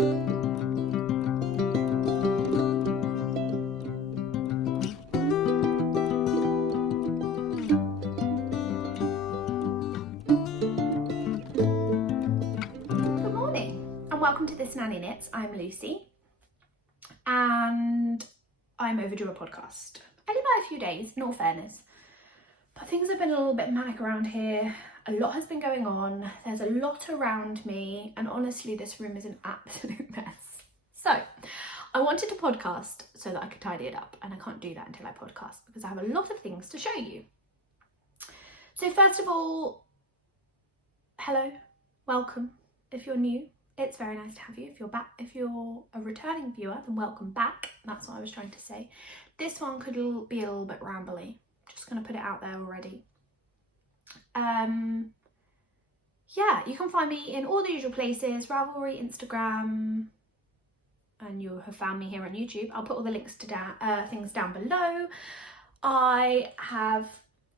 Welcome to This Nanny Knits. I'm Lucy and I'm overdue a podcast. Only by a few days, in all fairness, but things have been a little bit manic around here. A lot has been going on. There's a lot around me and honestly this room is an absolute mess. So I wanted to podcast so that I could tidy it up, and I can't do that until I podcast because I have a lot of things to show you. So first of all, hello, welcome if you're new. It's very nice to have you. If you're back, if you're a returning viewer, then welcome back. That's what I was trying to say. This one could be a little bit rambly. Just going to put it out there already. Yeah, you can find me in all the usual places: Ravelry, Instagram, and you'll have found me here on YouTube. I'll put all the links to things down below. I have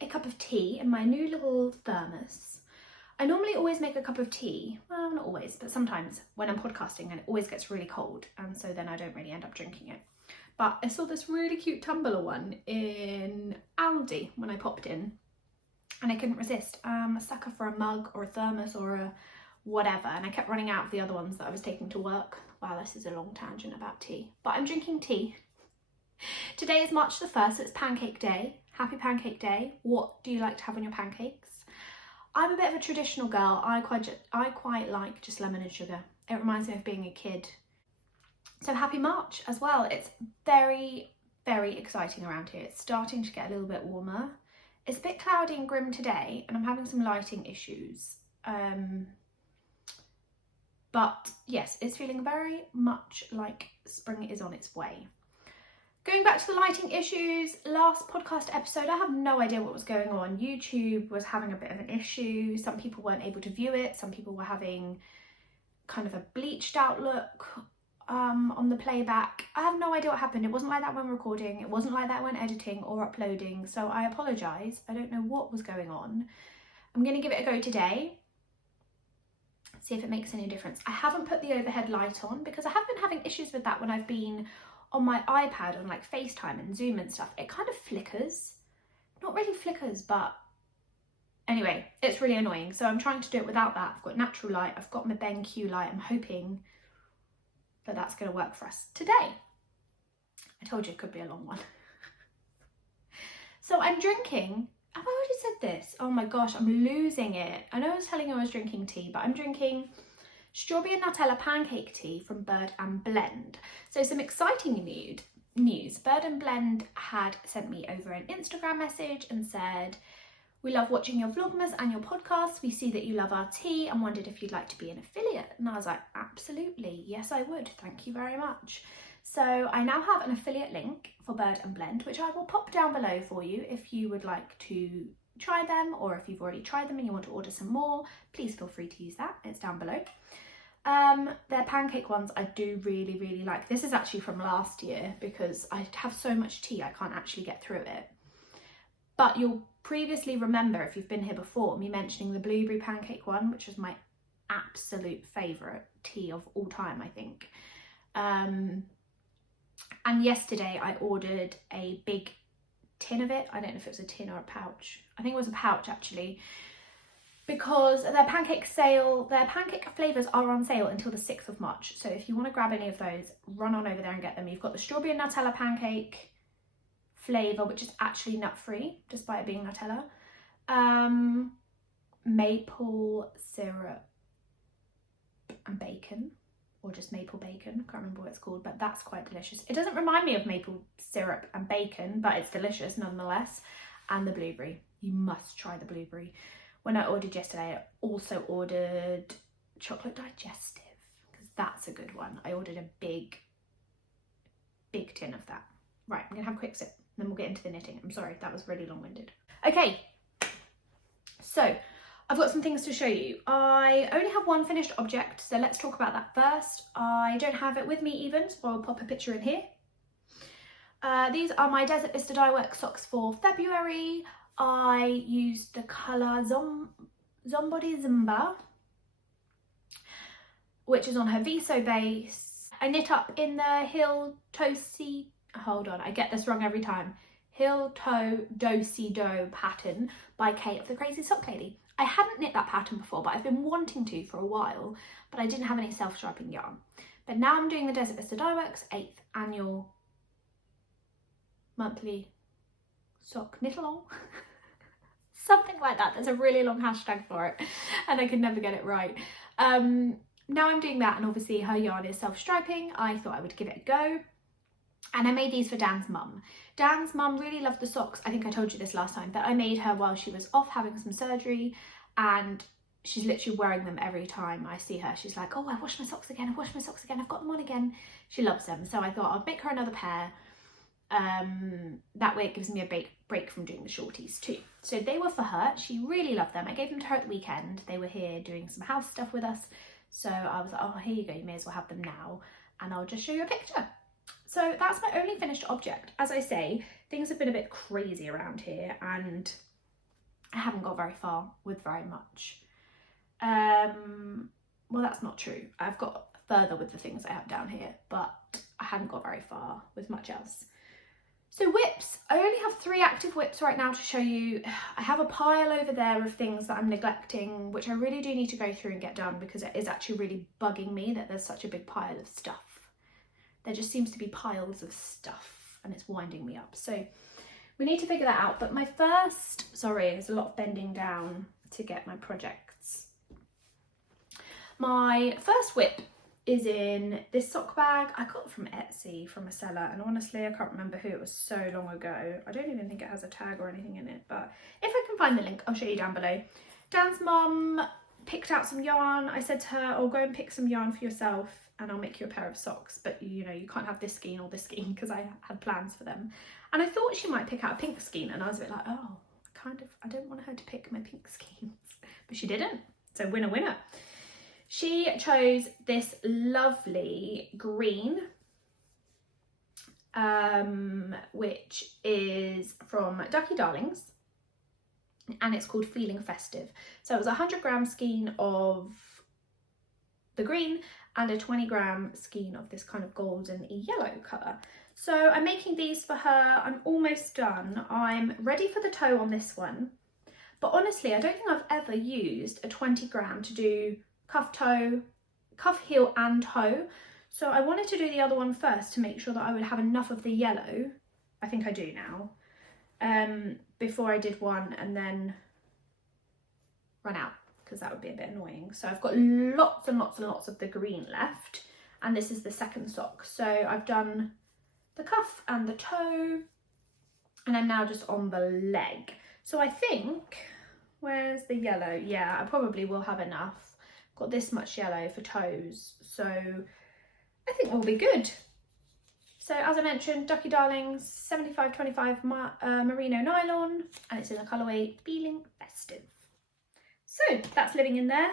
a cup of tea in my new little thermos. I normally always make a cup of tea, well not always, but sometimes when I'm podcasting and it always gets really cold, and so then I don't really end up drinking it. But I saw this really cute tumbler one in Aldi when I popped in and I couldn't resist. I'm a sucker for a mug or a thermos or a whatever, and I kept running out of the other ones that I was taking to work. Wow, this is a long tangent about tea, but I'm drinking tea. Today is March the 1st, so it's Pancake Day. Happy Pancake Day. What do you like to have on your pancakes? I'm a bit of a traditional girl. I quite like just lemon and sugar. It reminds me of being a kid. So happy March as well. It's very, very exciting around here. It's starting to get a little bit warmer. It's a bit cloudy and grim today, and I'm having some lighting issues. But yes, it's feeling very much like spring is on its way. Going back to the lighting issues, last podcast episode, I have no idea what was going on. YouTube was having a bit of an issue. Some people weren't able to view it. Some people were having kind of a bleached out look on the playback. I have no idea what happened. It wasn't like that when recording. It wasn't like that when editing or uploading. So I apologise. I don't know what was going on. I'm going to give it a go today. See if it makes any difference. I haven't put the overhead light on because I have been having issues with that when I've been on my iPad on like FaceTime and Zoom and stuff. It kind of flickers. Not really flickers, but anyway, it's really annoying. So I'm trying to do it without that. I've got natural light. I've got my BenQ light. I'm hoping that that's going to work for us today. I told you it could be a long one. So I'm drinking. Have I already said this? Oh my gosh, I'm losing it. I know I was telling you I was drinking tea, but I'm drinking strawberry and Nutella pancake tea from Bird and Blend. So some exciting news. Bird and Blend had sent me over an Instagram message and said, "We love watching your vlogmas and your podcasts. We see that you love our tea and wondered if you'd like to be an affiliate." And I was like, absolutely, yes I would, thank you very much. So I now have an affiliate link for Bird and Blend, which I will pop down below for you if you would like to try them, or if you've already tried them and you want to order some more, please feel free to use that. It's down below. Their pancake ones I do really, really like. This is actually from last year because I have so much tea I can't actually get through it. But you'll previously remember, if you've been here before, me mentioning the blueberry pancake one, which is my absolute favourite tea of all time, I think. And yesterday I ordered a big tin of it. I don't know if it was a tin or a pouch. I think it was a pouch actually, because their pancake flavours are on sale until the 6th of March. So if you want to grab any of those, run on over there and get them. You've got the strawberry and Nutella pancake flavour, which is actually nut free, despite it being Nutella. Maple syrup and bacon, or just maple bacon. I can't remember what it's called, but that's quite delicious. It doesn't remind me of maple syrup and bacon, but it's delicious nonetheless. And the blueberry. You must try the blueberry. When I ordered yesterday, I also ordered chocolate digestive, because that's a good one. I ordered a big tin of that. Right, I'm gonna have a quick sip, then we'll get into the knitting. I'm sorry, that was really long-winded. Okay, so I've got some things to show you. I only have one finished object, so let's talk about that first. I don't have it with me even, so I'll pop a picture in here. These are my Desert Vista Dyeworks socks for February. I used the colour Zombody Zimba. which is on her Vista base. I knit up in the heel toe see, hold on, I get this wrong every time, heel toe do si do pattern by Kate of the Crazy Sock Lady. I hadn't knit that pattern before, but I've been wanting to for a while, but I didn't have any self-striping yarn. But now I'm doing the Desert Vista Dyeworks 8th annual monthly sock knit along. Something like that. There's a really long hashtag for it and I could never get it right. Now I'm doing that, and obviously her yarn is self-striping. I thought I would give it a go. And I made these for Dan's mum. Dan's mum really loved the socks. I think I told you this last time, but I made her while she was off having some surgery, and she's literally wearing them every time I see her. She's like, oh, I washed my socks again, I've washed my socks again, I've got them on again. She loves them. So I thought I'd make her another pair. That way it gives me a break from doing the shorties too. So they were for her. She really loved them. I gave them to her at the weekend. They were here doing some house stuff with us. So I was like, oh, here you go, you may as well have them now. And I'll just show you a picture. So that's my only finished object. As I say, things have been a bit crazy around here and I haven't got very far with very much. Well, that's not true. I've got further with the things I have down here, but I haven't got very far with much else. So whips, I only have 3 active whips right now to show you. I have a pile over there of things that I'm neglecting, which I really do need to go through and get done, because it is actually really bugging me that there's such a big pile of stuff. There just seems to be piles of stuff and it's winding me up. So we need to figure that out. But my first, sorry, there's a lot of bending down to get my projects. My first whip is in this sock bag. I got it from Etsy from a seller, and honestly I can't remember who, it was so long ago. I don't even think it has a tag or anything in it, but if I can find the link I'll show you down below. Dan's mum picked out some yarn. I said to her, oh, go and pick some yarn for yourself and I'll make you a pair of socks, but you know, you can't have this skein or this skein, because I had plans for them. And I thought she might pick out a pink skein, and I was a bit like, oh, I don't want her to pick my pink skeins, but she didn't. So winner, winner. She chose this lovely green, which is from Ducky Darlings, and it's called Feeling Festive. So it was a 100-gram skein of the green and a 20-gram skein of this kind of golden yellow colour. So I'm making these for her. I'm almost done. I'm ready for the toe on this one, but honestly I don't think I've ever used a 20-gram to do cuff, heel and toe. So I wanted to do the other one first to make sure that I would have enough of the yellow. I think I do now, before I did one and then run out, because that would be a bit annoying. So I've got lots and lots and lots of the green left, and this is the second sock. So I've done the cuff and the toe, and I'm now just on the leg. So I think, where's the yellow? Yeah, I probably will have enough. Got this much yellow for toes, so I think we'll be good. So as I mentioned, Ducky Darlings 75/25 merino nylon, and it's in the colourway Feeling Festive. So that's living in there.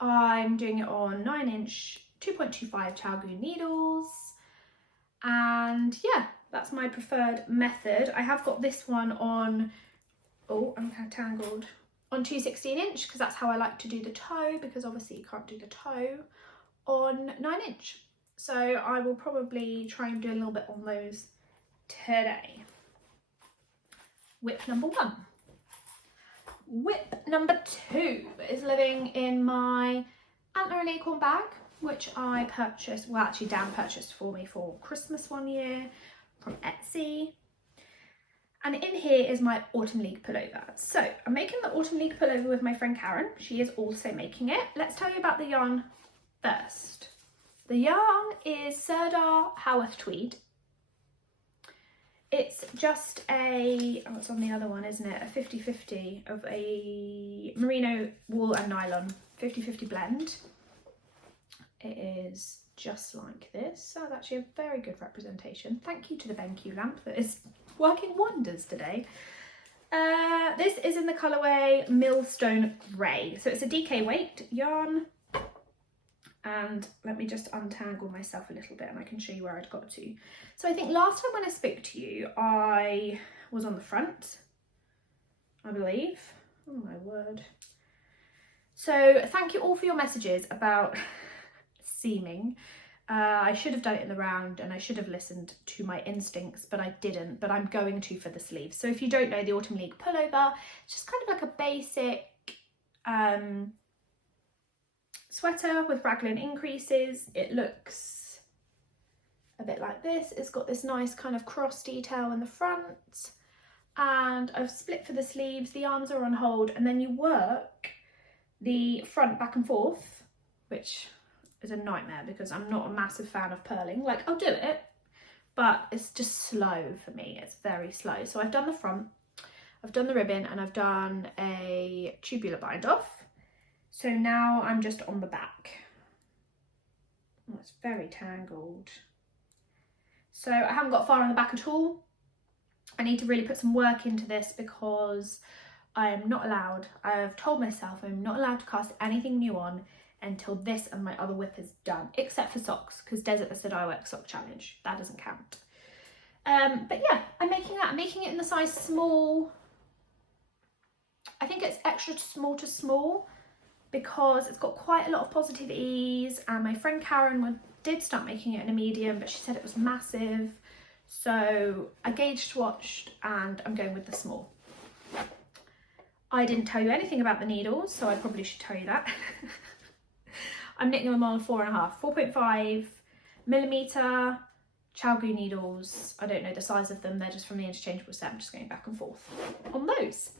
I'm doing it on 9-inch 2.25 Chalgoon needles, and yeah, that's my preferred method. I have got this one on, oh, I'm kind of tangled, on 2/16-inch, because that's how I like to do the toe, because obviously you can't do the toe on 9-inch. So I will probably try and do a little bit on those today. Whip number 1. Whip number 2 is living in my Antler and Acorn bag, which I purchased, well actually Dan purchased for me for Christmas one year from Etsy. And in here is my Autumn League pullover. So I'm making the Autumn League pullover with my friend Karen. She is also making it. Let's tell you about the yarn first. The yarn is Sirdar Haworth Tweed. It's just a, oh, it's on the other one, isn't it? A 50-50 of a merino wool and nylon 50-50 blend. It is just like this. So that's actually a very good representation. Thank you to the BenQ lamp that is working wonders today. This is in the colourway Millstone Grey. So it's a DK weight yarn. And let me just untangle myself a little bit and I can show you where I'd got to. So I think last time when I spoke to you, I was on the front, I believe. Oh my word. So thank you all for your messages about seaming. I should have done it in the round and I should have listened to my instincts, but I didn't, but I'm going to for the sleeves. So if you don't know, the Autumn League pullover, it's just kind of like a basic sweater with raglan increases. It looks a bit like this. It's got this nice kind of cross detail in the front, and I've split for the sleeves. The arms are on hold, and then you work the front back and forth, which is a nightmare because I'm not a massive fan of purling. Like, I'll do it, but it's just slow for me. It's very slow. So I've done the front, I've done the ribbon, and I've done a tubular bind off. So now I'm just on the back. Oh, it's very tangled. So I haven't got far on the back at all. I need to really put some work into this because I am not allowed, I have told myself I'm not allowed to cast anything new on until this and my other whip is done, except for socks, because Desert does the Dyeworks sock challenge. That doesn't count. But yeah, I'm making that. I'm making it in the size small. I think it's extra small to small because it's got quite a lot of positive ease, and my friend Karen did start making it in a medium, but she said it was massive. So I gauge swatched and I'm going with the small. I didn't tell you anything about the needles, so I probably should tell you that. I'm knitting them on 4.5 millimeter Chalgu needles. I don't know the size of them, they're just from the interchangeable set. I'm just going back and forth on those.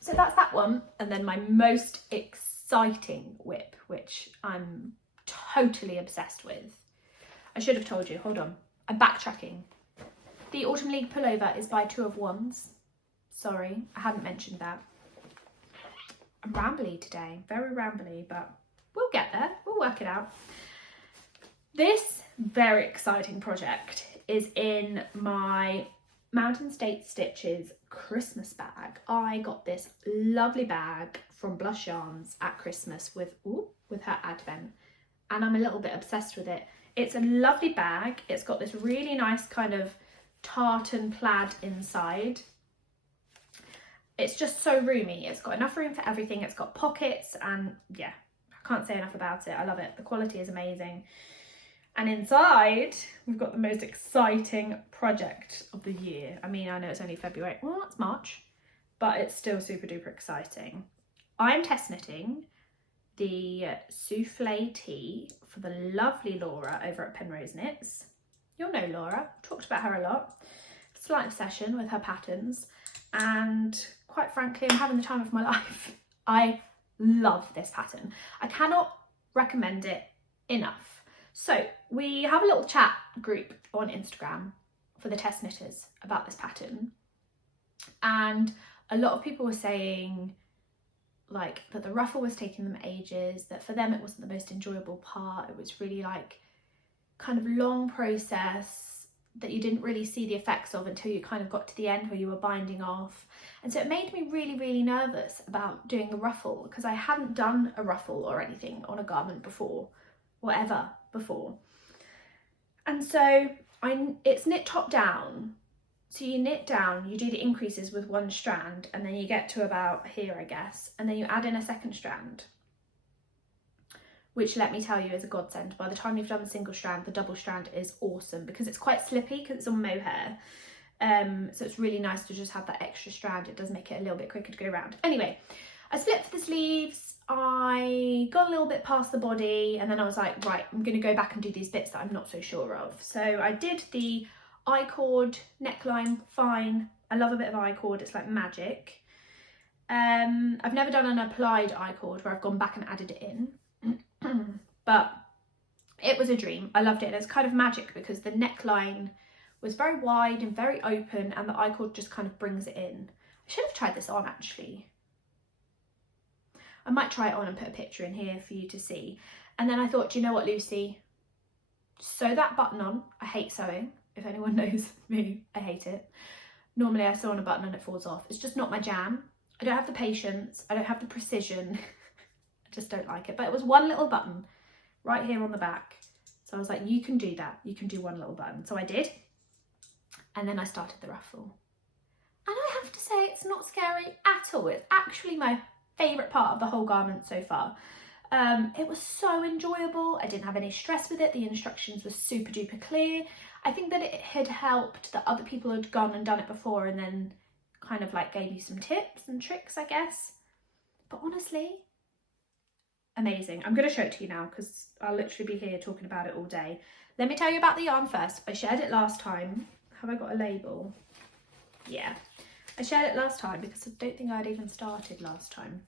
So that's that one. And then my most exciting whip, which I'm totally obsessed with. I should have told you, hold on, I'm backtracking. The Autumn League pullover is by 2 of Wands. Sorry, I hadn't mentioned that. I'm rambly today, very rambly, but we'll get there, we'll work it out. This very exciting project is in my Mountain State Stitches Christmas bag. I got this lovely bag from Blush Yarns at Christmas with her advent, and I'm a little bit obsessed with it. It's a lovely bag. It's got this really nice kind of tartan plaid inside. It's just so roomy. It's got enough room for everything. It's got pockets, and yeah, I can't say enough about it. I love it. The quality is amazing. And inside, we've got the most exciting project of the year. I mean, I know it's only February. Well, it's March, but it's still super duper exciting. I'm test knitting the Souffle tee for the lovely Laura over at Penrose Knits. You'll know Laura. I've talked about her a lot. Slight obsession with her patterns. And quite frankly, I'm having the time of my life. I love this pattern. I cannot recommend it enough. So we have a little chat group on Instagram for the test knitters about this pattern, and a lot of people were saying like that the ruffle was taking them ages, that for them it wasn't the most enjoyable part. It was really like kind of long process that you didn't really see the effects of until you kind of got to the end where you were binding off. And so it made me really, really nervous about doing the ruffle because I hadn't done a ruffle or anything on a garment before, whatever before. And so it's knit top down. So you knit down, you do the increases with one strand, and then you get to about here, I guess, and then you add in a second strand, which, let me tell you, is a godsend. By the time you've done the single strand, the double strand is awesome because it's quite slippy because it's on mohair. So it's really nice to just have that extra strand. It does make it a little bit quicker to go around. Anyway, I split for the sleeves. I got a little bit past the body, and then I was like, right, I'm going to go back and do these bits that I'm not so sure of. So I did the I-cord neckline, fine. I love a bit of I-cord, it's like magic. I've never done an applied I-cord where I've gone back and added it in, but it was a dream. I loved it. It's kind of magic because the neckline was very wide and very open, and the I-cord just kind of brings it in. I should have tried this on actually. I might try it on and put a picture in here for you to see. And then I thought, do you know what, Lucy? Sew that button on. I hate sewing. If anyone knows me, I hate it. Normally I sew on a button and it falls off. It's just not my jam. I don't have the patience. I don't have the precision. I just don't like it. But it was one little button right here on the back. So I was like, you can do that. You can do one little button. So I did. And then I started the ruffle. And I have to say, it's not scary at all. It's actually my favourite part of the whole garment so far. It was so enjoyable. I didn't have any stress with it. The instructions were super duper clear. I think that it had helped that other people had gone and done it before and then kind of like gave you some tips and tricks, I guess. But honestly, amazing. I'm going to show it to you now because I'll literally be here talking about it all day. Let me tell you about the yarn first. I shared it last time. Have I got a label? Yeah. I shared it last time because I don't think I'd even started last time.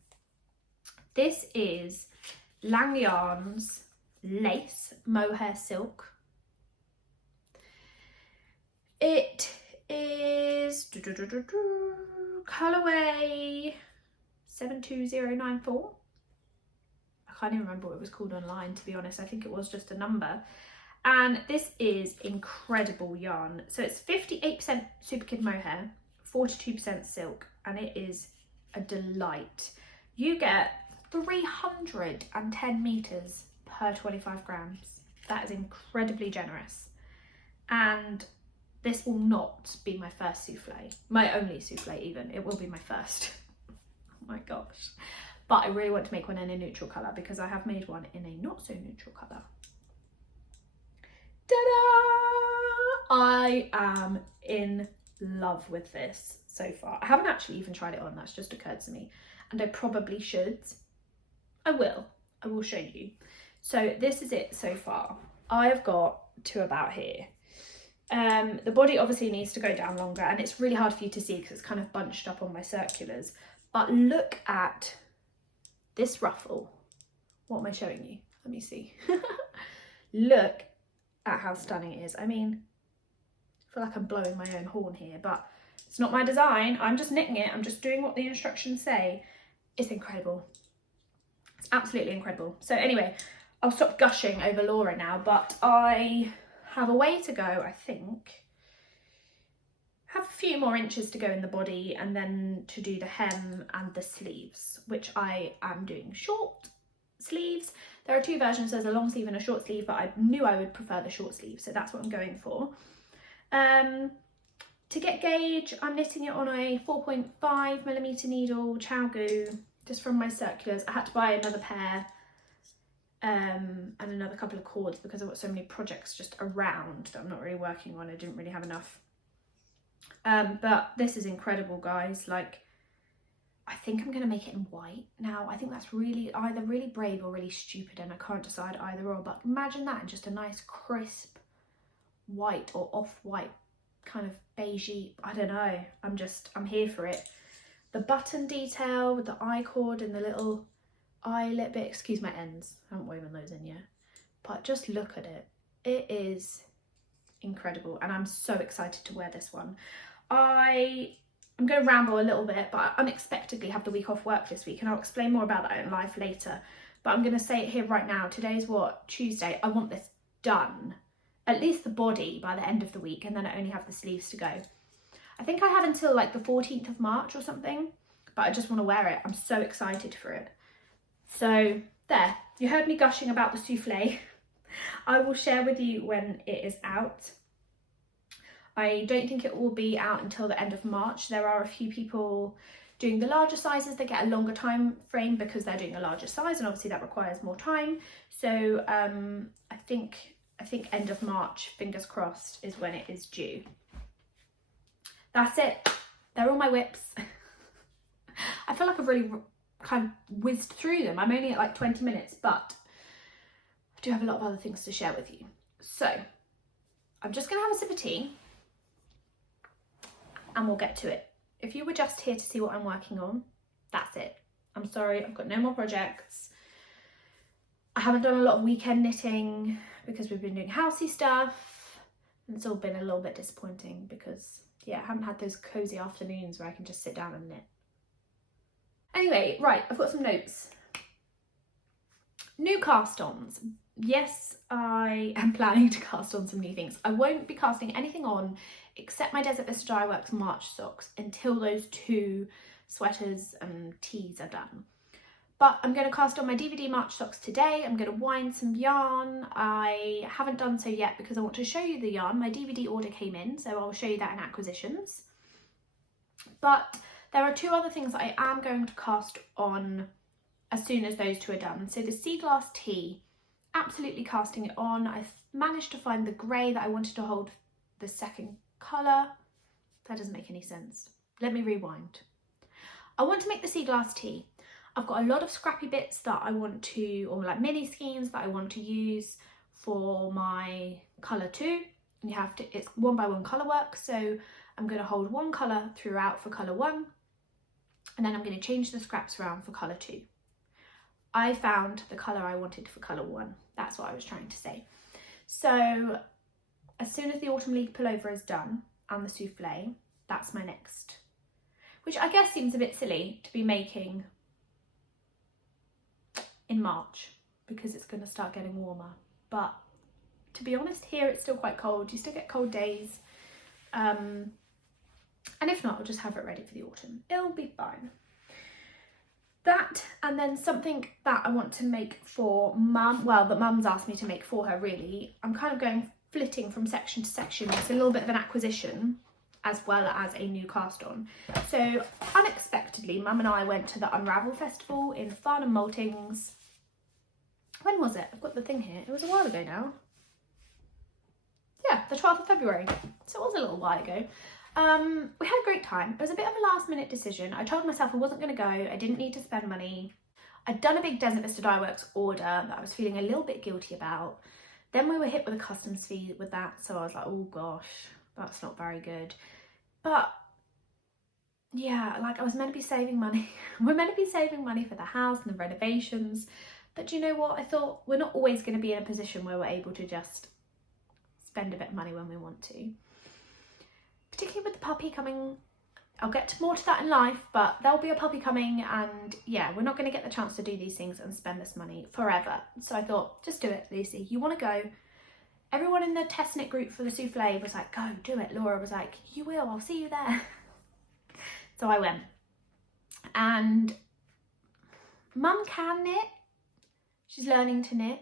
This is Lang Yarns Lace Mohair Silk. It is colourway 72094. I can't even remember what it was called online, to be honest. I think it was just a number. And this is incredible yarn. So it's 58% Superkid mohair, 42% silk, and it is a delight. You get 310 meters per 25 grams. That is incredibly generous. And this will not be my first souffle, my only souffle even. It will be my first. Oh my gosh. But I really want to make one in a neutral colour because I have made one in a not so neutral colour. Ta-da! I am in love with this so far. I haven't actually even tried it on, that's just occurred to me. And I probably should. I will show you. So this is it so far. I have got to about here. The body obviously needs to go down longer and it's really hard for you to see because it's kind of bunched up on my circulars. But look at this ruffle. What am I showing you? Let me see. Look at how stunning it is. I mean, I feel like I'm blowing my own horn here, but it's not my design. I'm just knitting it. I'm just doing what the instructions say. It's incredible. It's absolutely incredible. So anyway, I'll stop gushing over Laura now, but I have a way to go, I think. Have a few more inches to go in the body and then to do the hem and the sleeves, which I am doing short sleeves. There are two versions, there's a long sleeve and a short sleeve, but I knew I would prefer the short sleeve, so that's what I'm going for. To get gauge, I'm knitting it on a 4.5mm needle, ChowGoo, just from my circulars. I had to buy another pair and another couple of cords because I've got so many projects just around that I'm not really working on. I didn't really have enough. But this is incredible, guys. Like, I think I'm going to make it in white now. I think that's really either really brave or really stupid and I can't decide either or, but imagine that in just a nice crisp white or off-white kind of beigey. I don't know. I'm here for it. The button detail with the I-cord and the little eyelet bit. Excuse my ends. I haven't woven those in yet. But just look at it. It is incredible and I'm so excited to wear this one. I'm going to ramble a little bit, but I unexpectedly have the week off work this week and I'll explain more about that in live later. But I'm going to say it here right now. Today's what? Tuesday. I want this done. At least the body by the end of the week, and then I only have the sleeves to go. I think I have until like the 14th of March or something, but I just want to wear it. I'm so excited for it. So there, you heard me gushing about the souffle. I will share with you when it is out. I don't think it will be out until the end of March. There are a few people doing the larger sizes. They get a longer time frame because they're doing a larger size and obviously that requires more time. So I think end of March, fingers crossed, is when it is due. That's it. They're all my whips. I feel like I've really kind of whizzed through them. I'm only at like 20 minutes, but I do have a lot of other things to share with you. So I'm just going to have a sip of tea and we'll get to it. If you were just here to see what I'm working on, that's it. I'm sorry, I've got no more projects. I haven't done a lot of weekend knitting because we've been doing housey stuff. And it's all been a little bit disappointing because, yeah, I haven't had those cozy afternoons where I can just sit down and knit. Anyway, right, I've got some notes. New cast ons. Yes, I am planning to cast on some new things. I won't be casting anything on except my Desert Vista Dyeworks March socks until those two sweaters and tees are done. But I'm going to cast on my DVD March socks today. I'm going to wind some yarn. I haven't done so yet because I want to show you the yarn. My DVD order came in, so I'll show you that in acquisitions. But There are 2 other things that I am going to cast on as soon as those 2 are done. So the Sea Glass Tea, absolutely casting it on. I've managed to find the grey that I wanted to hold the second colour. That doesn't make any sense. Let me rewind. I want to make the Sea Glass Tea. I've got a lot of scrappy bits that I want to, or like mini skeins that I want to use for my colour 2. And you have to, it's 1 by 1 colour work. So I'm going to hold 1 colour throughout for colour 1. And then I'm going to change the scraps around for colour 2. I found the colour I wanted for colour 1. That's what I was trying to say. So as soon as the Autumn League pullover is done and the souffle, that's my next. Which I guess seems a bit silly to be making in March because it's going to start getting warmer. But to be honest, here it's still quite cold. You still get cold days. And if not, I'll just have it ready for the autumn. It'll be fine. That, and then something that I want to make for Mum, well, that Mum's asked me to make for her really. I'm kind of going flitting from section to section. It's a little bit of an acquisition as well as a new cast on. So unexpectedly, Mum and I went to the Unravel Festival in Farnham Maltings. When was it? I've got the thing here. It was a while ago now. Yeah, the 12th of February. So it was a little while ago. We had a great time. It was a bit of a last minute decision. I told myself I wasn't going to go. I didn't need to spend money. I'd done a big Desert Vista Dyeworks order that I was feeling a little bit guilty about. Then we were hit with a customs fee with that. So I was like, oh gosh, that's not very good. But yeah, like I was meant to be saving money. We're meant to be saving money for the house and the renovations. But do you know what? I thought we're not always going to be in a position where we're able to just spend a bit of money when we want to. Particularly with the puppy coming. I'll get more to that in life, but there'll be a puppy coming and yeah, we're not going to get the chance to do these things and spend this money forever. So I thought, just do it, Lacy. You want to go. Everyone in the test knit group for the souffle was like, go, do it. Laura was like, you will, I'll see you there. So I went. And Mum can knit. She's learning to knit,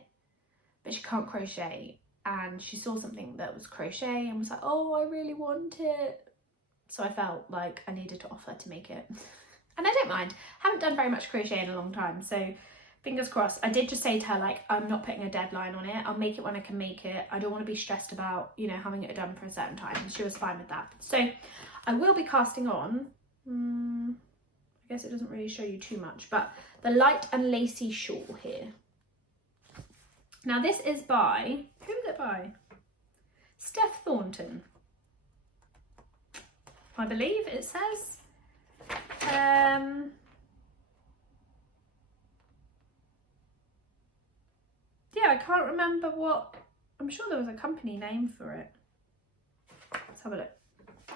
but she can't crochet. And she saw something that was crochet and was like, oh, I really want it. So I felt like I needed to offer to make it. And I don't mind. I haven't done very much crochet in a long time. So fingers crossed. I did just say to her, like, I'm not putting a deadline on it. I'll make it when I can make it. I don't want to be stressed about, you know, having it done for a certain time. And she was fine with that. So I will be casting on. I guess it doesn't really show you too much. But the Light and Lacy shawl here. Now this is by, who is it by? Steph Thornton. I believe it says. Yeah, I can't remember what, I'm sure there was a company name for it. Let's have a look.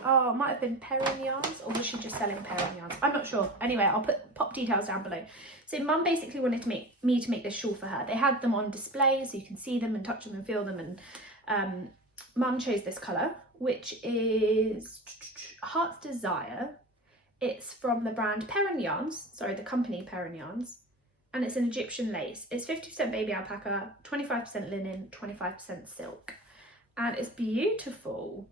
Oh, it might have been Perrin Yarns, or was she just selling Perrin Yarns? I'm not sure. Anyway, I'll pop details down below. So Mum basically wanted to me to make this shawl for her. They had them on display so you can see them and touch them and feel them, and Mum chose this colour, which is Heart's Desire. It's from the brand Perrin Yarns, sorry, the company Perrin Yarns, and it's an Egyptian lace. It's 50% baby alpaca, 25% linen, 25% silk, and it's beautiful.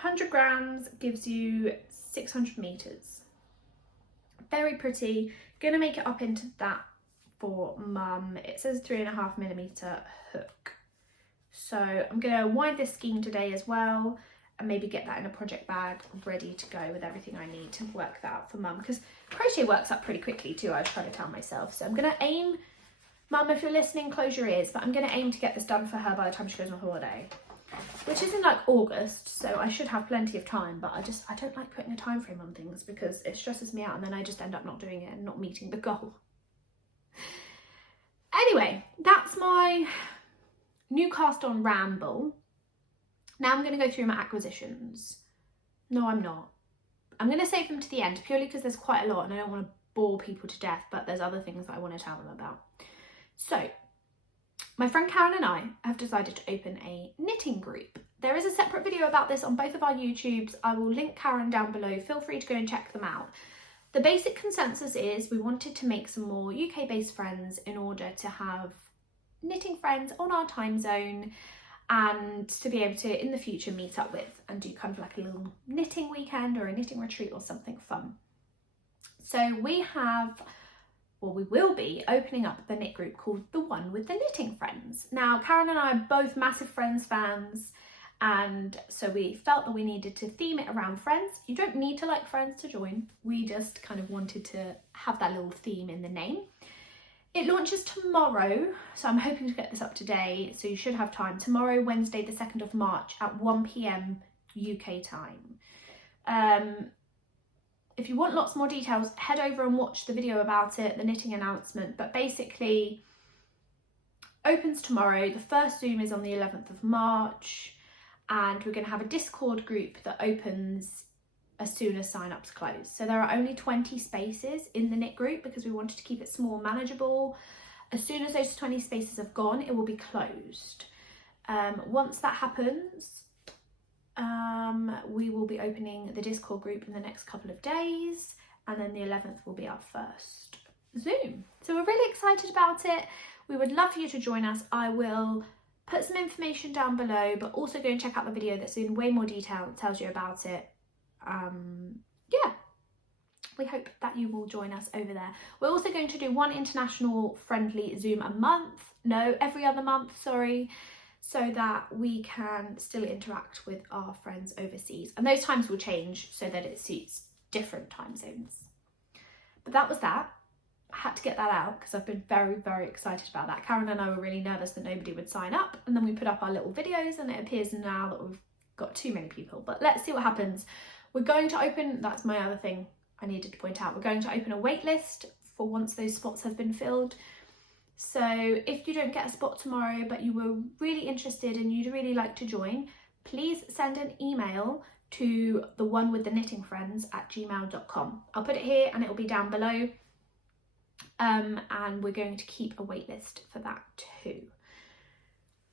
100 grams gives you 600 meters. Very pretty. Gonna make it up into that for Mum. It says 3.5mm hook. So I'm gonna wind this skein today as well and maybe get that in a project bag ready to go with everything I need to work that out for Mum, because crochet works up pretty quickly too, I was trying to tell myself. So I'm gonna aim, Mum, if you're listening, close your ears, but I'm gonna aim to get this done for her by the time she goes on holiday, which is in like August, so I should have plenty of time, but I don't like putting a time frame on things because it stresses me out and then I just end up not doing it and not meeting the goal. Anyway, that's my new cast on ramble. Now I'm going to go through my acquisitions. No, I'm not. I'm going to save them to the end purely because there's quite a lot and I don't want to bore people to death, but there's other things that I want to tell them about. So my friend Karen and I have decided to open a knitting group. There is a separate video about this on both of our YouTubes. I will link Karen down below. Feel free to go and check them out. The basic consensus is we wanted to make some more UK-based friends in order to have knitting friends on our time zone and to be able to, in the future, meet up with and do kind of like a little knitting weekend or a knitting retreat or something fun. So we will be opening up the knit group called The One with the Knitting Friends. Now, Karen and I are both massive Friends fans, and so we felt that we needed to theme it around Friends. You don't need to like Friends to join. We just kind of wanted to have that little theme in the name. It launches tomorrow, so I'm hoping to get this up today, so you should have time. Tomorrow, Wednesday, the 2nd of March at 1 p.m. UK time. If you want lots more details, head over and watch the video about it, the knitting announcement. But basically, opens tomorrow. The first Zoom is on the 11th of March, and we're going to have a Discord group that opens as soon as sign-ups close. So there are only 20 spaces in the knit group because we wanted to keep it small, manageable. As soon as those 20 spaces have gone, it will be closed. Once that happens, we will be opening the Discord group in the next couple of days, and then the 11th will be our first Zoom. So we're really excited about it. We would love for you to join us. I will put some information down below, but also go and check out the video that's in way more detail that tells you about it. Yeah, we hope that you will join us over there. We're also going to do one international friendly Zoom a month, no, every other month, sorry, so that we can still interact with our friends overseas. And those times will change so that it suits different time zones. But that was that. I had to get that out because I've been very, very excited about that. Karen and I were really nervous that nobody would sign up, and then we put up our little videos, and it appears now that we've got too many people. But let's see what happens. We're going to open, that's my other thing I needed to point out, we're going to open a wait list for once those spots have been filled. So if you don't get a spot tomorrow, but you were really interested and you'd really like to join, please send an email to theonewiththeknittingfriends@gmail.com. I'll put it here and it will be down below. And we're going to keep a wait list for that too.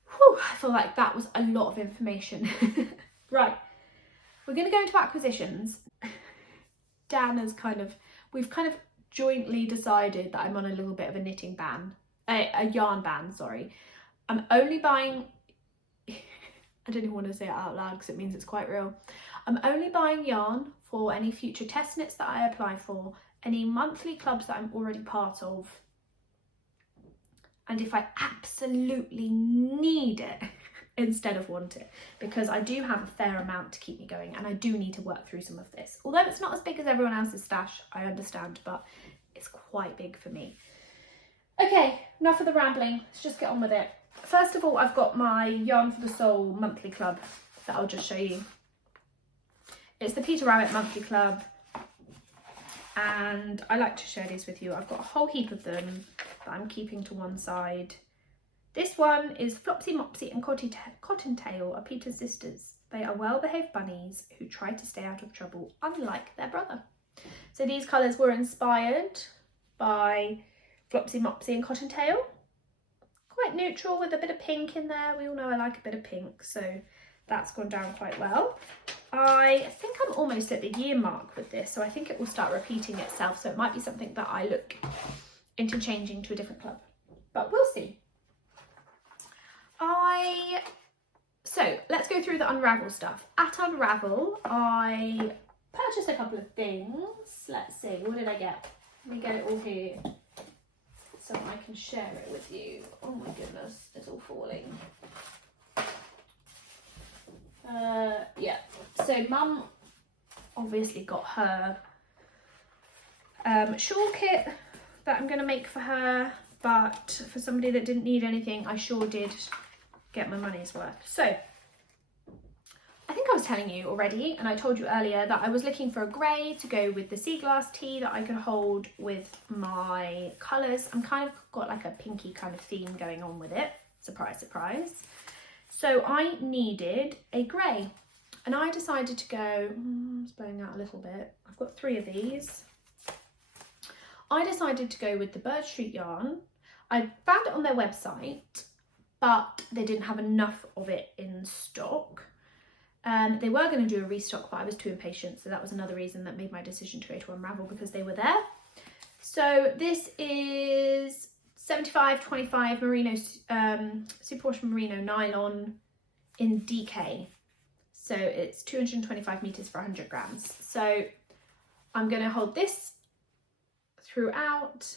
Whew, I feel like that was a lot of information. Right, we're going to go into acquisitions. We've kind of jointly decided that I'm on a little bit of a knitting ban, a yarn ban, sorry. I'm only buying, I don't even want to say it out loud because it means it's quite real. I'm only buying yarn for any future test knits that I apply for, any monthly clubs that I'm already part of, and if I absolutely need it instead of want it, because I do have a fair amount to keep me going and I do need to work through some of this. Although it's not as big as everyone else's stash, I understand, but it's quite big for me. Okay, enough of the rambling, let's just get on with it. First of all, I've got my Yarn for the Soul monthly club that I'll just show you. It's the Peter Rabbit monthly club, and I like to share these with you. I've got a whole heap of them that I'm keeping to one side. This one is Flopsy, Mopsy and Cottontail are Peter's sisters. They are well-behaved bunnies who try to stay out of trouble, unlike their brother. So these colours were inspired by Flopsy, Mopsy and Cottontail. Quite neutral with a bit of pink in there. We all know I like a bit of pink, so that's gone down quite well. I think I'm almost at the year mark with this, so I think it will start repeating itself, so it might be something that I look into changing to a different club, but we'll see. So let's go through the Unravel stuff. At Unravel, I purchased a couple of things. Let's see, what did I get? Let me get it all here so I can share it with you. Oh my goodness, it's all falling. Yeah, so Mum obviously got her shawl kit that I'm going to make for her, but for somebody that didn't need anything, I sure did get my money's worth. So I think I was telling you already, and I told you earlier, that I was looking for a grey to go with the sea glass tee that I could hold with my colours. I'm kind of got like a pinky kind of theme going on with it. Surprise, surprise. So I needed a grey, and I decided to go, it's blowing out a little bit. I've got 3 of these. I decided to go with the Bird Street yarn. I found it on their website, but they didn't have enough of it in stock. They were going to do a restock, but I was too impatient, so that was another reason that made my decision to go to Unravel, because they were there. So this is 75/25 merino, superwash merino nylon in DK. So it's 225 meters for 100 grams. So I'm going to hold this throughout,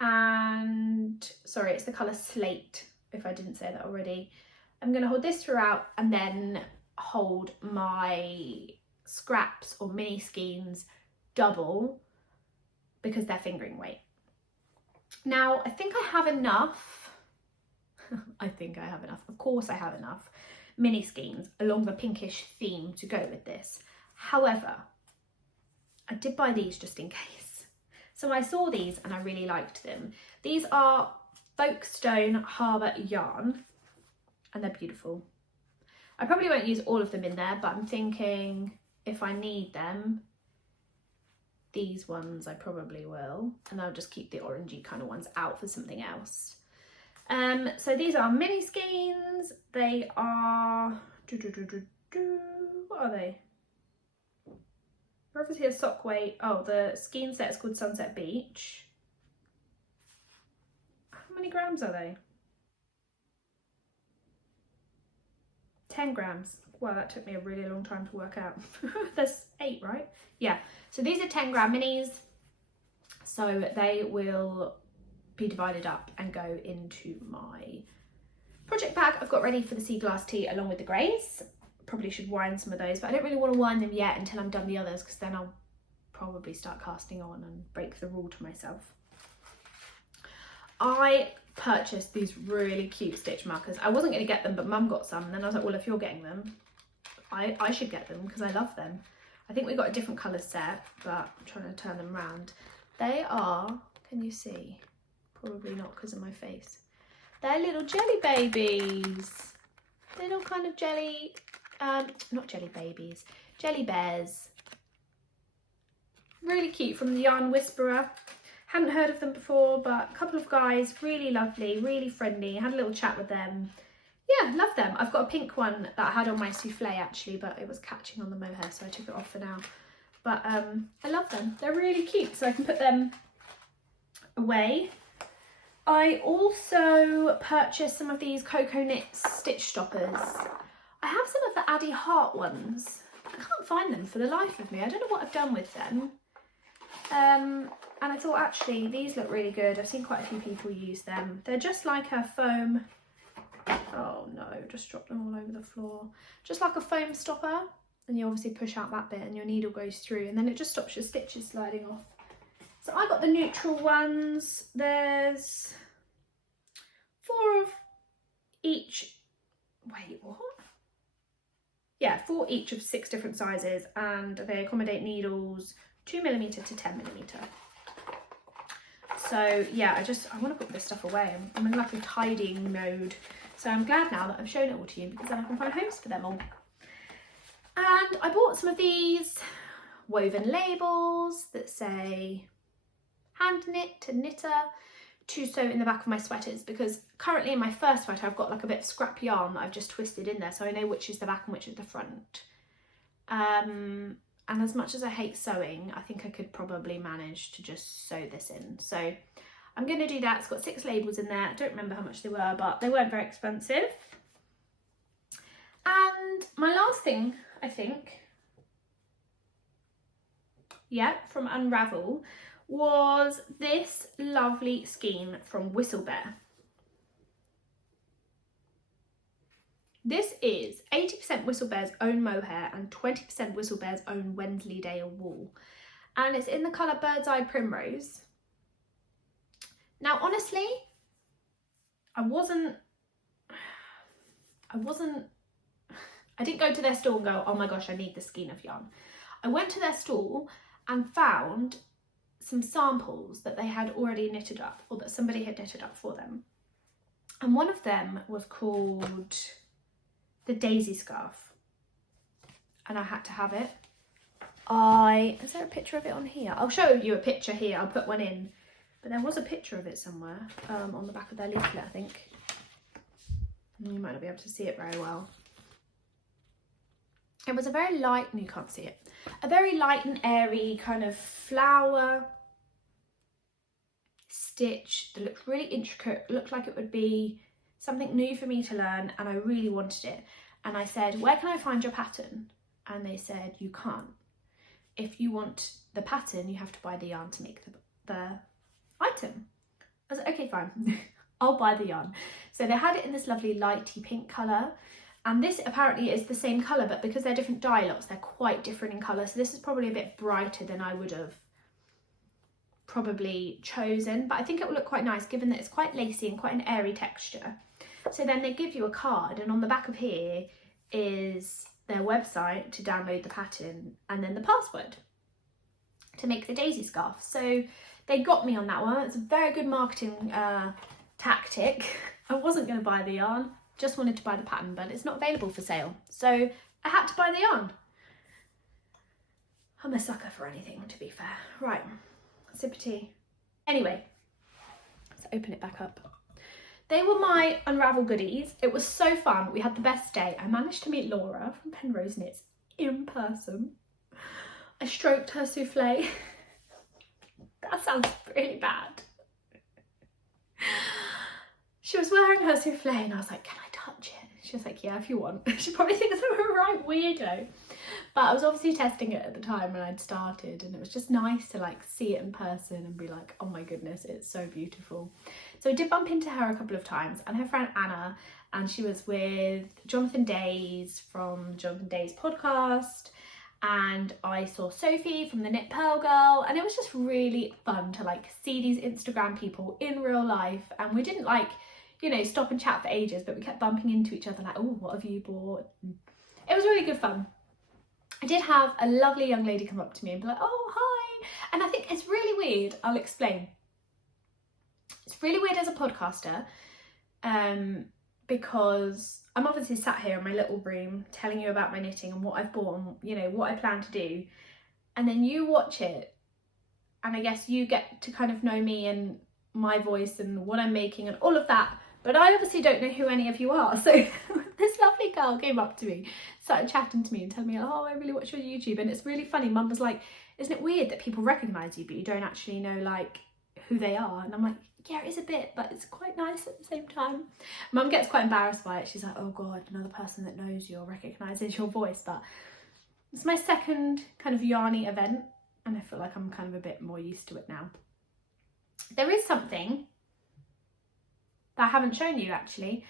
and sorry, it's the colour Slate, if I didn't say that already. I'm going to hold this throughout and then hold my scraps or mini skeins double because they're fingering weight. Now I think I have enough. I think I have enough. Of course I have enough mini skeins along the pinkish theme to go with this. However, I did buy these just in case. So I saw these and I really liked them. These are Folkestone Harbour yarn and they're beautiful. I probably won't use all of them in there, but I'm thinking if I need them, these ones I probably will, and I'll just keep the orangey kind of ones out for something else. So these are mini skeins. They are, what are they? They're obviously a sock weight. Oh, the skein set is called Sunset Beach. How many grams are they? 10 grams. Wow, that took me a really long time to work out. There's 8, right? Yeah, so these are 10 gram minis. So they will be divided up and go into my project bag I've got ready for the sea glass tea along with the greys. Probably should wind some of those, but I don't really want to wind them yet until I'm done the others, because then I'll probably start casting on and break the rule to myself. I purchased these really cute stitch markers. I wasn't going to get them, but Mum got some, and then I was like, well, if you're getting them, I should get them because I love them. I think we got a different colour set, but I'm trying to turn them around. They are, can you see? Probably not because of my face. They're little jelly babies. Little kind of jelly, not jelly babies, jelly bears. Really cute, from the Yarn Whisperer. Hadn't heard of them before, but a couple of guys, really lovely, really friendly. Had a little chat with them. Yeah, love them. I've got a pink one that I had on my souffle actually, but it was catching on the mohair, so I took it off for now. But I love them. They're really cute, so I can put them away. I also purchased some of these Cocoa Knits stitch stoppers. I have some of the Addy Heart ones. I can't find them for the life of me. I don't know what I've done with them. And I thought actually these look really good. I've seen quite a few people use them. They're just like a foam, oh no, just dropped them all over the floor. Just like a foam stopper, and you obviously push out that bit and your needle goes through, and then it just stops your stitches sliding off. So I got the neutral ones. There's 4 of each, wait, what? Yeah, 4 each of 6 different sizes, and they accommodate needles 2mm to 10mm. So yeah, I want to put this stuff away. I'm in like a tidying mode. So I'm glad now that I've shown it all to you, because then I can find homes for them all. And I bought some of these woven labels that say hand knit to knitter to sew in the back of my sweaters, because currently in my first sweater I've got like a bit of scrap yarn that I've just twisted in there, so I know which is the back and which is the front. And as much as I hate sewing, I think I could probably manage to just sew this in. So I'm going to do that. It's got 6 labels in there. I don't remember how much they were, but they weren't very expensive. And my last thing, I think, yeah, from Unravel, was this lovely skein from Whistlebear. This is 80% Whistlebear's own mohair and 20% Whistlebear's own Wensleydale wool. And it's in the colour Bird's Eye Primrose. Now, honestly, I didn't go to their stall and go, oh my gosh, I need this skein of yarn. I went to their stall and found some samples that they had already knitted up, or that somebody had knitted up for them. And one of them was called the Daisy Scarf, and I had to have it. Is there a picture of it on here? I'll show you a picture here, I'll put one in, but there was a picture of it somewhere on the back of their leaflet, I think. You might not be able to see it very well. It was a very light, you can't see it, a very light and airy kind of flower stitch that looked really intricate, looked like it would be something new for me to learn, and I really wanted it. And I said, where can I find your pattern? And they said, you can't. If you want the pattern, you have to buy the yarn to make the item. I was like, okay, fine, I'll buy the yarn. So they had it in this lovely lighty pink colour, and this apparently is the same colour, but because they're different dye lots, they're quite different in colour. So this is probably a bit brighter than I would have probably chosen, but I think it will look quite nice given that it's quite lacy and quite an airy texture. So then they give you a card, and on the back of here is their website to download the pattern, and then the password to make the daisy scarf. So they got me on that one. It's a very good marketing tactic. I wasn't going to buy the yarn, just wanted to buy the pattern, but it's not available for sale, so I had to buy the yarn. I'm a sucker for anything, to be fair. Right, sip of tea. Anyway, let's open it back up. They were my Unravel goodies. It was so fun. We had the best day. I managed to meet Laura from Penrose Knits in person. I stroked her souffle. That sounds really bad. She was wearing her souffle and I was like, can I touch it? She was like, yeah, if you want. She probably thinks I'm a right weirdo. But I was obviously testing it at the time when I'd started, and it was just nice to like see it in person and be like, oh my goodness, it's so beautiful. So I did bump into her a couple of times, and her friend Anna, and she was with Jonathan Days from Jonathan Days podcast, and I saw Sophie from the Knit Pearl Girl, and it was just really fun to like see these Instagram people in real life. And we didn't like, you know, stop and chat for ages, but we kept bumping into each other like, oh, what have you bought? And it was really good fun. I did have a lovely young lady come up to me and be like, oh, hi. And I think it's really weird. I'll explain. It's really weird as a podcaster because I'm obviously sat here in my little room telling you about my knitting and what I've bought and, you know, what I plan to do. And then you watch it, and I guess you get to kind of know me and my voice and what I'm making and all of that. But I obviously don't know who any of you are. So this lovely girl came up to me, started chatting to me and telling me, oh, I really watch your YouTube. And it's really funny. Mum was like, isn't it weird that people recognise you, but you don't actually know like who they are? And I'm like, yeah, it is a bit, but it's quite nice at the same time. Mum gets quite embarrassed by it. She's like, oh God, another person that knows you or recognises your voice. But it's my second kind of yarny event, and I feel like I'm kind of a bit more used to it now. There is something that I haven't shown you actually.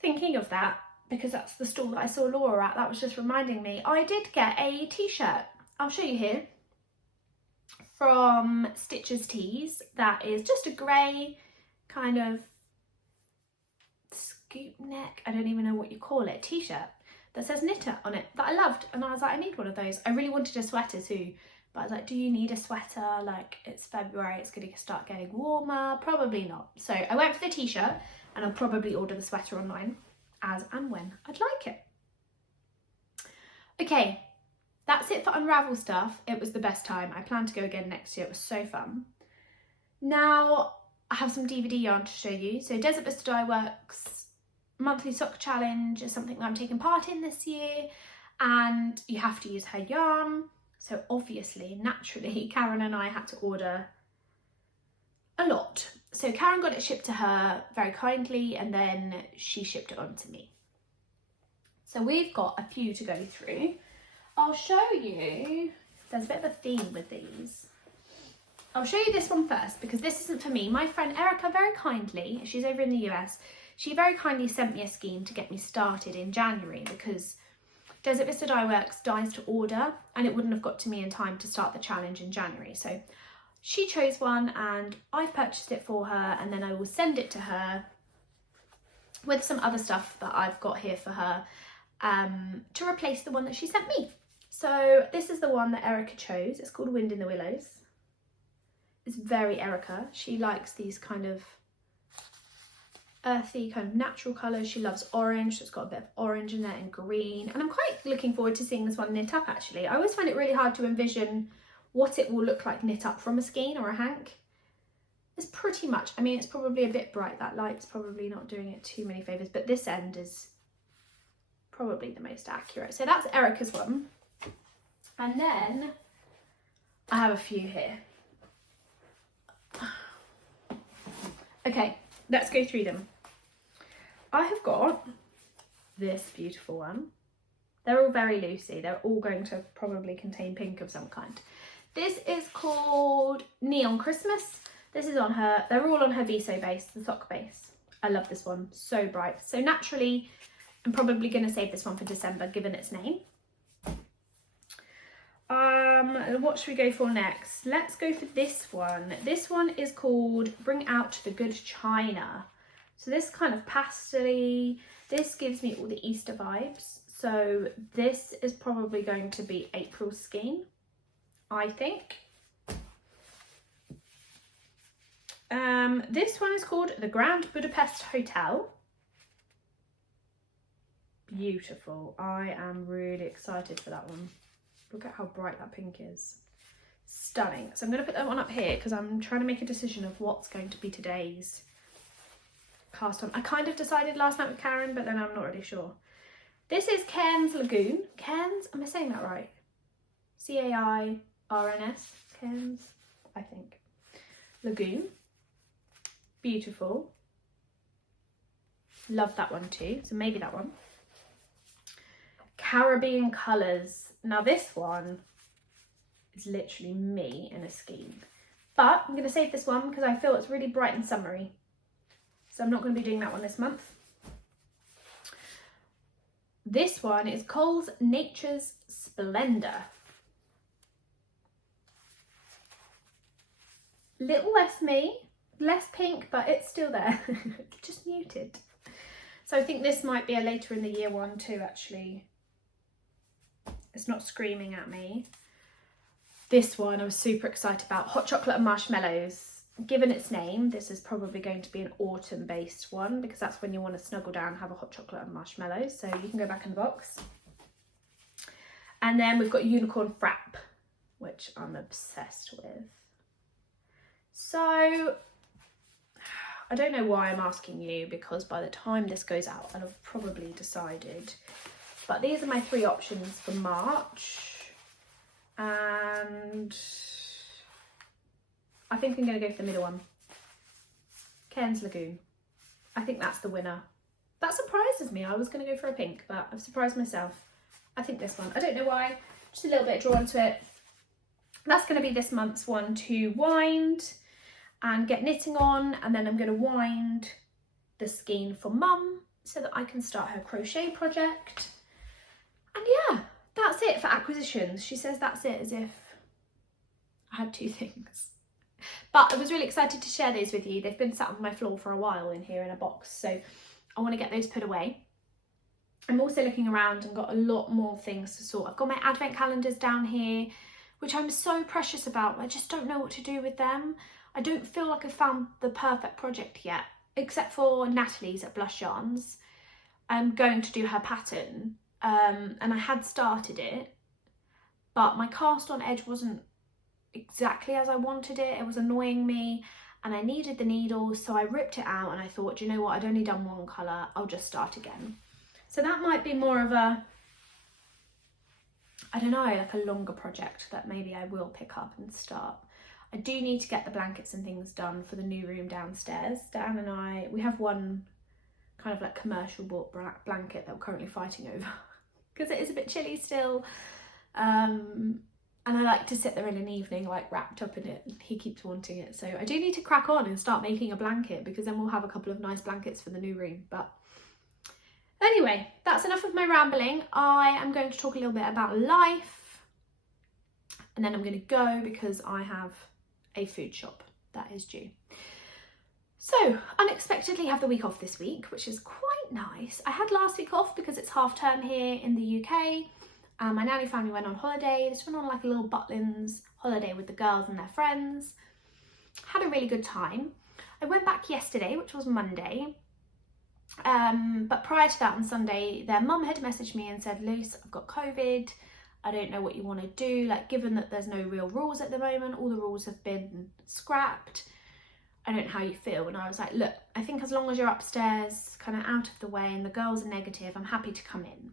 Thinking of that, because that's the stall that I saw Laura at, that was just reminding me, I did get a t-shirt. I'll show you here. From Stitches Tees, that is just a grey kind of scoop neck, I don't even know what you call it, t-shirt that says knitter on it that I loved, and I was like, I need one of those. I really wanted a sweater too, but I was like, do you need a sweater? Like, it's February, it's going to start getting warmer. Probably not. So I went for the t-shirt, and I'll probably order the sweater online as and when I'd like it. Okay, that's it for Unravel stuff. It was the best time. I plan to go again next year. It was so fun. Now I have some DVD yarn to show you. So Desert Vista Dyeworks monthly sock challenge is something that I'm taking part in this year, and you have to use her yarn. So obviously, naturally, Karen and I had to order a lot. So Karen got it shipped to her very kindly, and then she shipped it on to me. So we've got a few to go through. I'll show you, there's a bit of a theme with these. I'll show you this one first because this isn't for me. My friend Erica very kindly, she's over in the US, she very kindly sent me a scheme to get me started in January because Desert Vista Dyeworks dies to order and it wouldn't have got to me in time to start the challenge in January. So she chose one and I've purchased it for her, and then I will send it to her with some other stuff that I've got here for her to replace the one that she sent me. So this is the one that Erica chose. It's called Wind in the Willows. It's very Erica. She likes these kind of earthy, kind of natural colours. She loves orange, so it's got a bit of orange in there and green. And I'm quite looking forward to seeing this one knit up actually. I always find it really hard to envision what it will look like knit up from a skein or a hank. It's pretty much, I mean, it's probably a bit bright. That light's probably not doing it too many favours, but this end is probably the most accurate. So that's Erica's one. And then I have a few here. Okay, let's go through them. I have got this beautiful one. They're all very loosey. They're all going to probably contain pink of some kind. This is called Neon Christmas. This is on her, they're all on her Vista base, the sock base. I love this one, so bright. So naturally, I'm probably going to save this one for December, given its name. What should we go for next? Let's go for this one. This one is called Bring Out the Good China. So this kind of pastel-y, this gives me all the Easter vibes. So this is probably going to be April skein, I think. This one is called the Grand Budapest Hotel. Beautiful. I am really excited for that one. Look at how bright that pink is. Stunning. So I'm going to put that one up here because I'm trying to make a decision of what's going to be today's cast on. I kind of decided last night with Karen, but then I'm not really sure. This is Cairns Lagoon. Cairns? Am I saying that right? C-A-I-R-N-S. Cairns, I think. Lagoon. Beautiful. Love that one too. So maybe that one. Caribbean colours. Now this one is literally me in a skein. But I'm going to save this one because I feel it's really bright and summery. So I'm not going to be doing that one this month. This one is Cole's Nature's Splendour. Little less me, less pink, but it's still there. Just muted. So I think this might be a later in the year one too, actually. It's not screaming at me. This one I was super excited about. Hot Chocolate and Marshmallows. Given its name, this is probably going to be an autumn based one because that's when you want to snuggle down and have a hot chocolate and marshmallows. So you can go back in the box. And then we've got Unicorn Frap, which I'm obsessed with. So I don't know why I'm asking you because by the time this goes out, I'll have probably decided. But these are my 3 options for March. And I think I'm going to go for the middle one. Cairns Lagoon. I think that's the winner. That surprises me. I was going to go for a pink, but I've surprised myself. I think this one. I don't know why. Just a little bit drawn to it. That's going to be this month's one to wind and get knitting on. And then I'm going to wind the skein for Mum so that I can start her crochet project. And yeah, that's it for acquisitions. She says that's it as if I had 2 things. But I was really excited to share those with you. They've been sat on my floor for a while in here in a box. So I want to get those put away. I'm also looking around and got a lot more things to sort. I've got my advent calendars down here, which I'm so precious about. I just don't know what to do with them. I don't feel like I've found the perfect project yet, except for Natalie's at Blush Yarns. I'm going to do her pattern. And I had started it, but my cast on edge wasn't exactly as I wanted it. It was annoying me and I needed the needles, so I ripped it out and I thought, do you know what, I'd only done one colour, I'll just start again. So that might be more of a, I don't know, like a longer project that maybe I will pick up and start. I do need to get the blankets and things done for the new room downstairs. Dan and I, we have one kind of like commercial bought blanket that we're currently fighting over because it is a bit chilly still. And I like to sit there in an evening like wrapped up in it. He keeps wanting it. So I do need to crack on and start making a blanket because then we'll have a couple of nice blankets for the new room. But anyway, that's enough of my rambling. I am going to talk a little bit about life and then I'm going to go because I have a food shop that is due. So, unexpectedly have the week off this week, which is quite nice. I had last week off because it's half term here in the UK. My nanny family went on holiday. This went on like a little Butlins holiday with the girls and their friends. Had a really good time. I went back yesterday, which was Monday. But prior to that on Sunday, their mum had messaged me and said, Luce, I've got COVID. I don't know what you want to do. Like, given that there's no real rules at the moment, all the rules have been scrapped. I don't know how you feel. And I was like, look, I think as long as you're upstairs, kind of out of the way and the girls are negative, I'm happy to come in.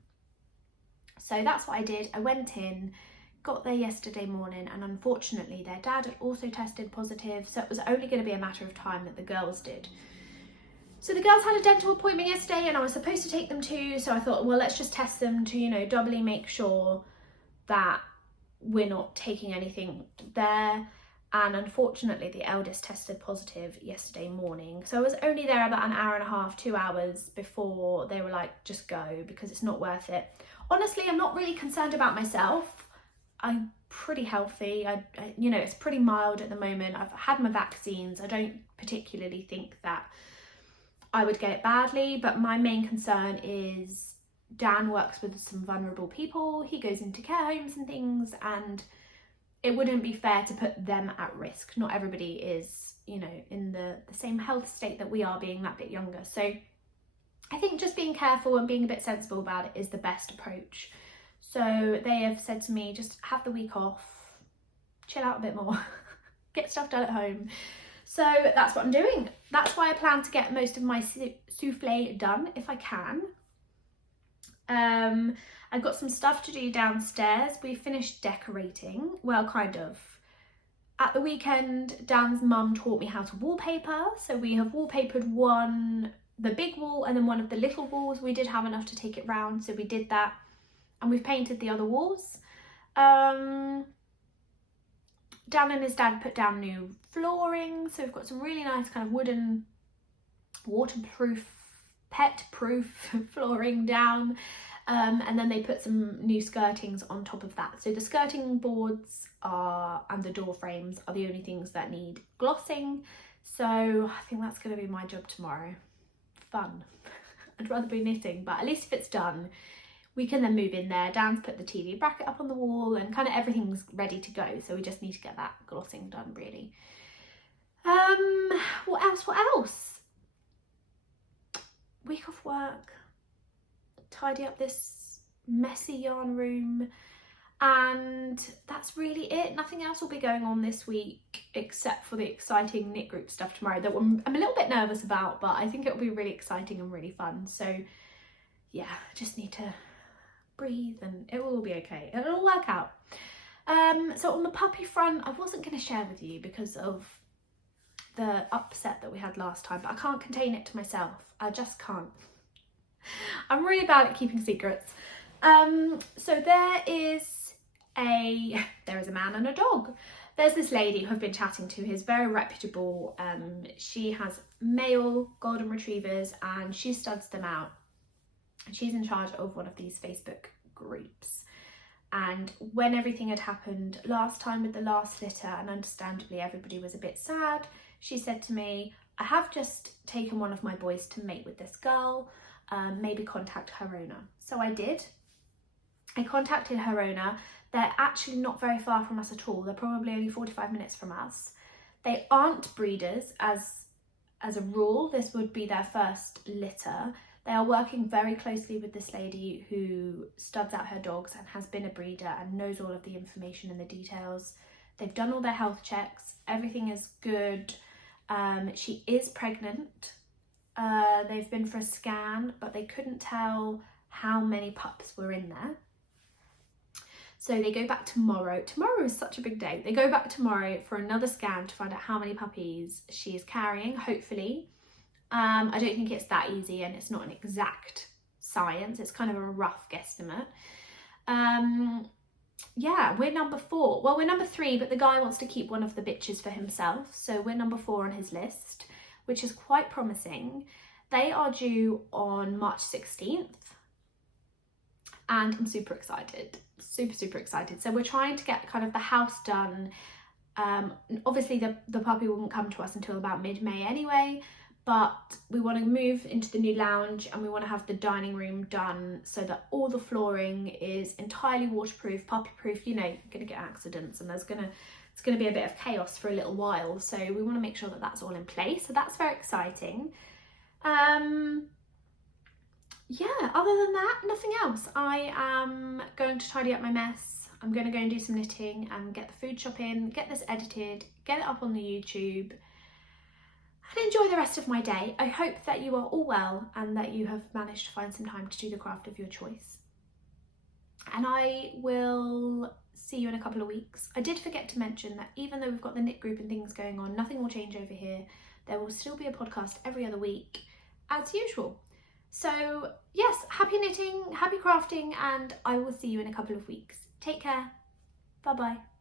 So that's what I did. I went in, got there yesterday morning, and unfortunately their dad had also tested positive. So it was only going to be a matter of time that the girls did. So the girls had a dental appointment yesterday and I was supposed to take them too. So I thought, well, let's just test them to, you know, doubly make sure that we're not taking anything there. And unfortunately the eldest tested positive yesterday morning, so I was only there about an hour and a half, 2 hours before they were like, just go, because it's not worth it. Honestly, I'm not really concerned about myself. I'm pretty healthy. I you know, it's pretty mild at the moment. I've had my vaccines. I don't particularly think that I would get it badly, but my main concern is Dan works with some vulnerable people. He goes into care homes and things, and it wouldn't be fair to put them at risk. Not everybody is, you know, in the same health state that we are, being that bit younger. So I think just being careful and being a bit sensible about it is the best approach. So they have said to me, just have the week off, chill out a bit more, get stuff done at home. So that's what I'm doing. That's why I plan to get most of my souffle done if I can. I've got some stuff to do downstairs. We finished decorating, well, kind of. At the weekend, Dan's mum taught me how to wallpaper. So we have wallpapered the big wall and then one of the little walls. We did have enough to take it round, so we did that. And we've painted the other walls. Dan and his dad put down new flooring. So we've got some really nice kind of wooden, waterproof, pet-proof flooring down. And then they put some new skirtings on top of that. So the skirting boards and the door frames are the only things that need glossing. So I think that's going to be my job tomorrow. Fun. I'd rather be knitting, but at least if it's done, we can then move in there. Dan's put the TV bracket up on the wall and kind of everything's ready to go. So we just need to get that glossing done, really. What else? Week off work. Tidy up this messy yarn room, and that's really it. Nothing else will be going on this week except for the exciting knit group stuff tomorrow that I'm a little bit nervous about, but I think it'll be really exciting and really fun. So yeah, just need to breathe and it will all be okay. It'll all work out. So on the puppy front, I wasn't going to share with you because of the upset that we had last time, but I can't contain it to myself. I just can't. I'm really bad at keeping secrets. So there is a man and a dog. There's this lady who I've been chatting to who's very reputable. She has male golden retrievers and she studs them out. She's in charge of one of these Facebook groups. And when everything had happened last time with the last litter, and understandably everybody was a bit sad, she said to me, I have just taken one of my boys to mate with this girl. Maybe contact her owner. So I did. I contacted her owner. They're actually not very far from us at all. They're probably only 45 minutes from us. They aren't breeders as a rule. This would be their first litter. They are working very closely with this lady who studs out her dogs and has been a breeder and knows all of the information and the details. They've done all their health checks. Everything is good. She is pregnant. They've been for a scan, but they couldn't tell how many pups were in there. So they go back tomorrow. Tomorrow is such a big day. They go back tomorrow for another scan to find out how many puppies she is carrying, hopefully. I don't think it's that easy and it's not an exact science. It's kind of a rough guesstimate. Yeah, we're number 4. Well, we're number 3, but the guy wants to keep one of the bitches for himself. So we're number 4 on his list, which is quite promising. They are due on March 16th and I'm super excited, super excited. So we're trying to get kind of the house done. Obviously the puppy won't come to us until about mid-May anyway, but we want to move into the new lounge and we want to have the dining room done so that all the flooring is entirely waterproof, puppy-proof. You know, you're going to get accidents and it's going to be a bit of chaos for a little while. So we want to make sure that that's all in place. So that's very exciting. Yeah, other than that, nothing else. I am going to tidy up my mess. I'm going to go and do some knitting and get the food shop in, get this edited, get it up on the YouTube, and enjoy the rest of my day. I hope that you are all well and that you have managed to find some time to do the craft of your choice. And I will see you in a couple of weeks. I did forget to mention that even though we've got the knit group and things going on, nothing will change over here. There will still be a podcast every other week as usual. So yes, happy knitting, happy crafting, and I will see you in a couple of weeks. Take care. Bye bye.